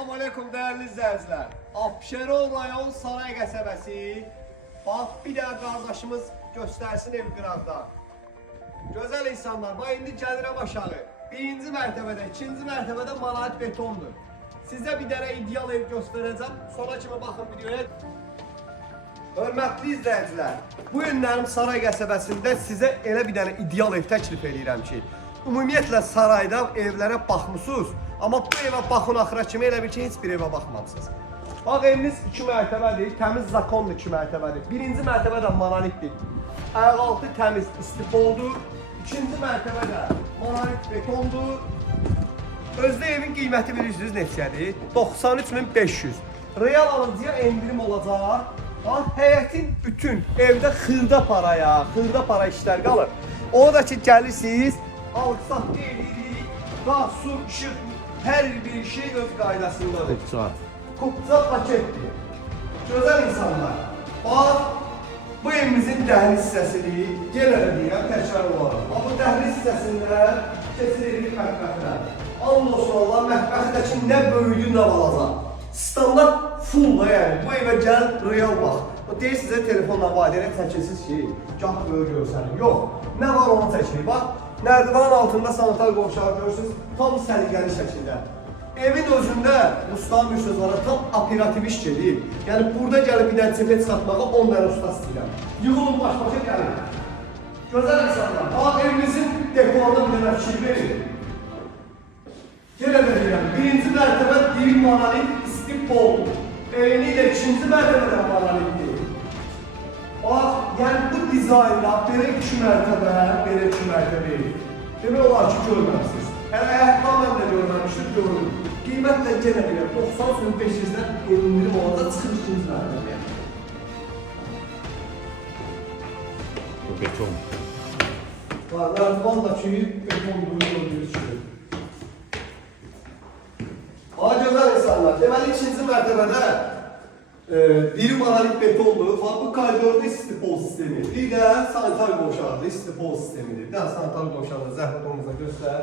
Salam aleyküm değerli izləyicilər. Abşeron rayon Saray qəsəbəsi. Bax bir də qardaşımız göstərsin ev qıraqda. Gözəl insanlar, bax indi gəlirəm aşağı. Birinci mərtəbədə, ikinci mərtəbədə monolit betondur. Sizə bir dənə ideal ev göstərəcəm. Sonra kimi baxın videoya. Hörmətli izləyicilər, bu günlərim Saray qəsəbəsində sizə elə bir dənə ideal ev təklif edirəm ki, ümumiyyətlə sarayda evlərə baxmısınız, amma bu evə baxın axıra kimi elə bir ki, heç bir evə baxmamışsınız. Bax, evimiz 2 mərtəbədir, təmiz zakonlu 2 mərtəbədir. Birinci mərtəbədə monolitdir. Ayaqaltı təmiz istifoldur. İkinci mərtəbədə monolit betondur. Özdə evin qiyməti bilirsiniz neçədir? 93.500. Real alıcıya endirim olacaq. Bax, həyətin bütün evdə xırda para işlər qalır. Onu da ki, gəlirsiniz, alqı-satqı edirik, qaz, su, işıq, hər bir şey öz qaydasındadır. Kupça paketdir. Gözəl insanlar. Bax, bu evimizin dəhliz hissəsidir. Yenə də deyirəm, təkrar olaraq. Bax, bu dəhliz hissəsində keçiririk mətbəxlər. And olsun Allah, mətbəxdəki nə böyüdü, nə balaca. Standart full da yəni. Bu evə gəl, real bax. O deyir sizə telefonla vadiyyə çəkilsiz ki, gah böyük görsənin. Yox, nə var onu çəkirik. Bax, nərdivanın altında sanitar qovşağı görürsünüz, tam səliqəli şəkildə. Evin özündə ustanın müştəzlara tam operativ iş gedir. Yəni burada gəlib bir dənə çepet çıxartmağa 10 dənə usta istəyirəm. Yığılın baş-başa gəlin. Gözəl insanlar, bax evimizin dekoruna bir dənə fikir verin. Yenə də deyirəm, birinci mərtəbə diri monolit istifol. Eyni ilə ikinci mərtəbədə monolitdir. Bax, yəni bu dizaynda belə 2 mərtəbə, belə 2 mərtəbə. Demək olar ki, görməmişsiniz. Hələ həyatda mən də görməmişdim, gördüm. Qiymət də genə deyirəm, 90.500-dən endirim olacaq, çıxır ikinci mərtəbəyə. Bu beton. Nərdivan da ki, beton duyuyor ki. Bax, gözəl insanlar, deməli ikinci mərtəbədə diri monolit betondur. Bu koridorda istifol sistemi. Bir də sanitar qovşağıdır, istifol sistemidir. Bir də sanitar qovşağıdır, zəhmət onuza göstər.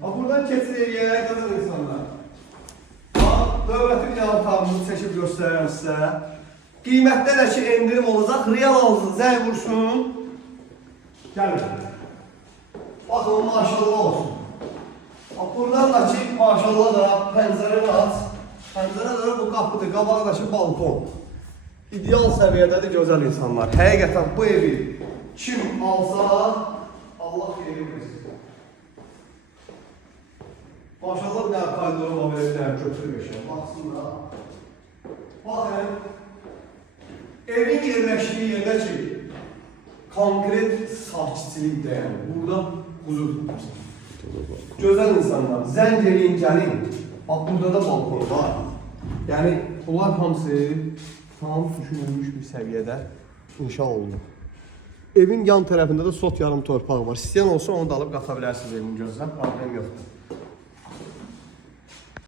Buradan keçirik yerə, gözəl insanlar. Bax, dövlətin yanıtlarımızı çəkib göstərirəm sizə. Qiymətdə də ki, endirim olacaq. Real alıcı zəng vursun. Gəlin. Baxın, maşallah olsun. Buradan da ki, maşallah da pəncərəni aç. Pəncərə də bu qapıdır, qabaqdakı balkon. İdeal səviyyədədir gözəl insanlar. Həqiqətən bu evi kim alsa, Allah xeyri versin. Maşallah bir dənə kaydoru var, belə bir dənə götürmüşəm. Baxsınlar. Baxın, evin yerləşdiyi yerdə ki, konkret sakitçilik deyəm. Burada huzur tutursun. Gözəl insanlar, zəng eləyin, gəlin. Bax, burada da balkonu var. Yəni, bunlar hamısı tam düşünülmüş bir səviyyədə inşa olunur. Evin yan tərəfində də sot yarım torpaq var. İstəyən olsa onu da alıb qata bilərsiniz evin gözünə, problem yoxdur.